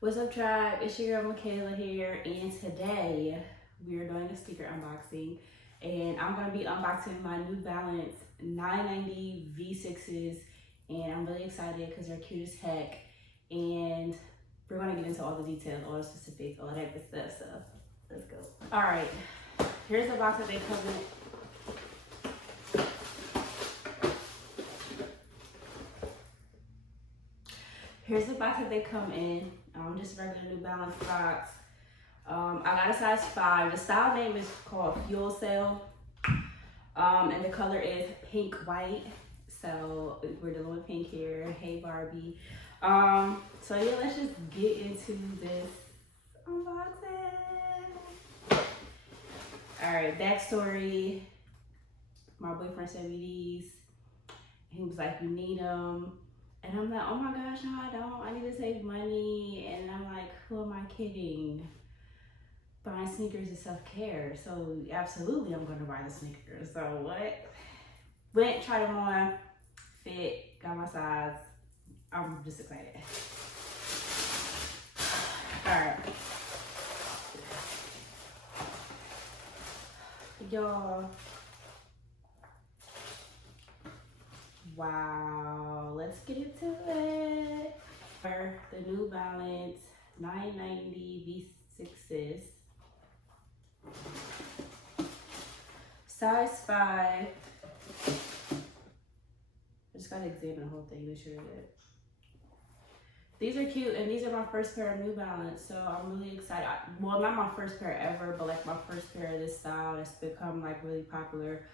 What's up, tribe? It's your girl Michaela here, and today we are doing a sneaker unboxing, and I'm gonna be unboxing my New Balance 990 V6s, and I'm really excited because they're cute as heck, and we're gonna get into all the details, all the specifics, all that good stuff. So let's go. All right, here's the box that they come in. Here's the box that they come in. Just a regular New Balance box. I got a size 5. The style name is called Fuel Cell. And the color is pink white. So we're dealing with pink here. Hey Barbie. So yeah, let's just get into this unboxing. Alright, backstory. My boyfriend sent me these. He was like, you need them. And I'm like, oh my gosh, no, I don't. I need to save money. And I'm like, who am I kidding? Buying sneakers is self-care. So absolutely, I'm gonna buy the sneakers. So what? Went, tried them on, fit, got my size. I'm just excited. All right. Y'all. Wow, let's get into it. The New Balance 990 V6s. Size 5. I just gotta examine the whole thing, make sure that these are cute, and these are my first pair of New Balance, so I'm really excited. Well, not my first pair ever, but like my first pair of this style that's become like really popular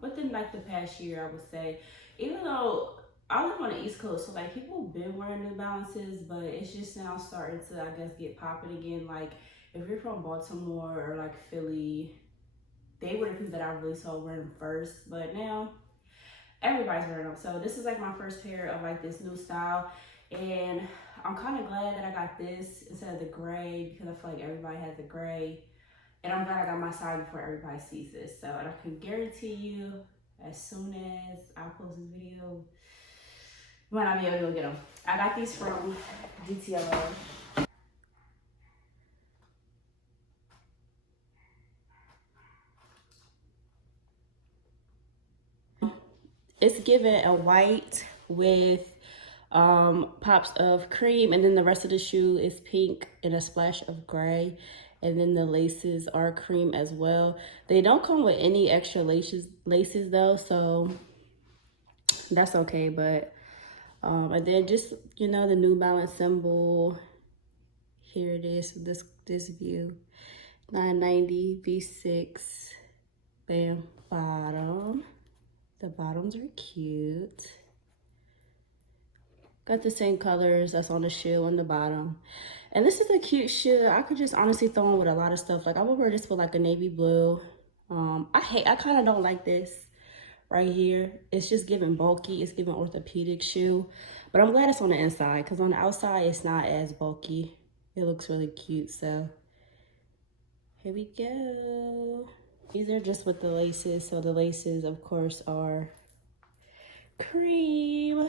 within like the past year, I would say. Even though I live on the East Coast, so like people have been wearing New Balances, but it's just now starting to, I guess, get popping again. Like if you're from Baltimore or like Philly, they were the people that I really saw wearing them first, but now everybody's wearing them. So this is like my first pair of like this new style, and I'm kind of glad that I got this instead of the gray, because I feel like everybody has the gray. And I'm glad I got my size before everybody sees this. So, and I can guarantee you, as soon as I post this video, you might not be able to go get them. I got these from DTLO. It's given a white with pops of cream, and then the rest of the shoe is pink and a splash of gray. And then the laces are cream as well. They don't come with any extra laces though, so that's okay. But and then just, you know, the New Balance symbol. Here it is, this view. 990 V6. Bam. Bottom. The bottoms are cute. Got the same colors that's on the shoe on the bottom. And this is a cute shoe. I could just honestly throw in with a lot of stuff. Like I would wear this with like a navy blue. I kind of don't like this right here. It's just giving bulky. It's giving orthopedic shoe. But I'm glad it's on the inside, because on the outside it's not as bulky. It looks really cute. So here we go. These are just with the laces. So the laces, of course, are cream.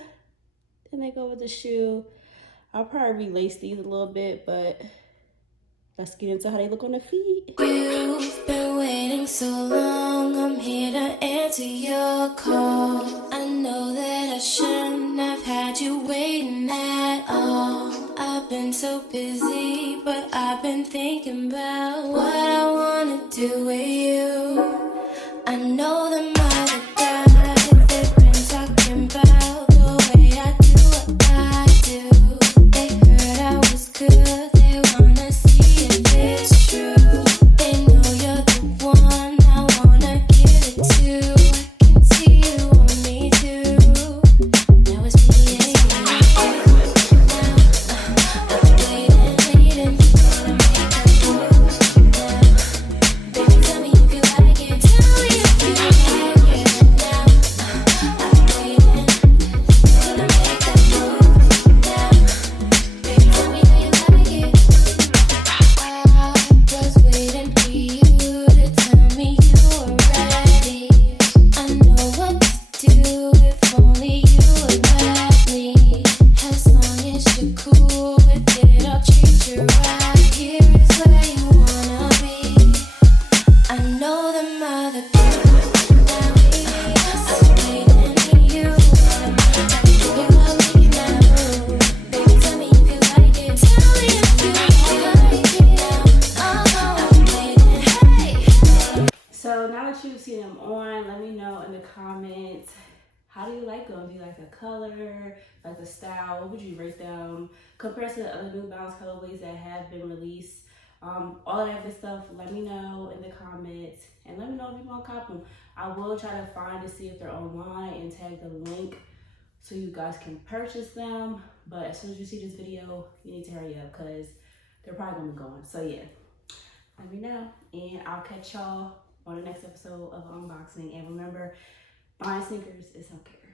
And they go with the shoe. I'll probably relace these a little bit, but let's get into how they look on the feet. You've been waiting so long, I'm here to answer your call. I know that I shouldn't have had you waiting at all. I've been so busy, but I've been thinking about what I wanna do with you. I know that my other guys, they've been talking about the way I do what I do. They heard I was good, they wanna see if it's true. They know you're the one I wanna give it to. I can see you want me too. Now it's me and you. Now I've been waiting, wanna make a move now. Baby, tell me if you like it. Tell me if you like it. How do you like them? Do you like the color, like the style? What would you rate them compared to the other New Balance colorways that have been released? All of that good stuff, let me know in the comments, and let me know if you want to cop them. I will try to find to see if they're online and tag the link so you guys can purchase them. But as soon as you see this video, you need to hurry up because they're probably gonna be gone. So yeah, let me know, and I'll catch y'all on the next episode of unboxing. And remember, buying sneakers is okay.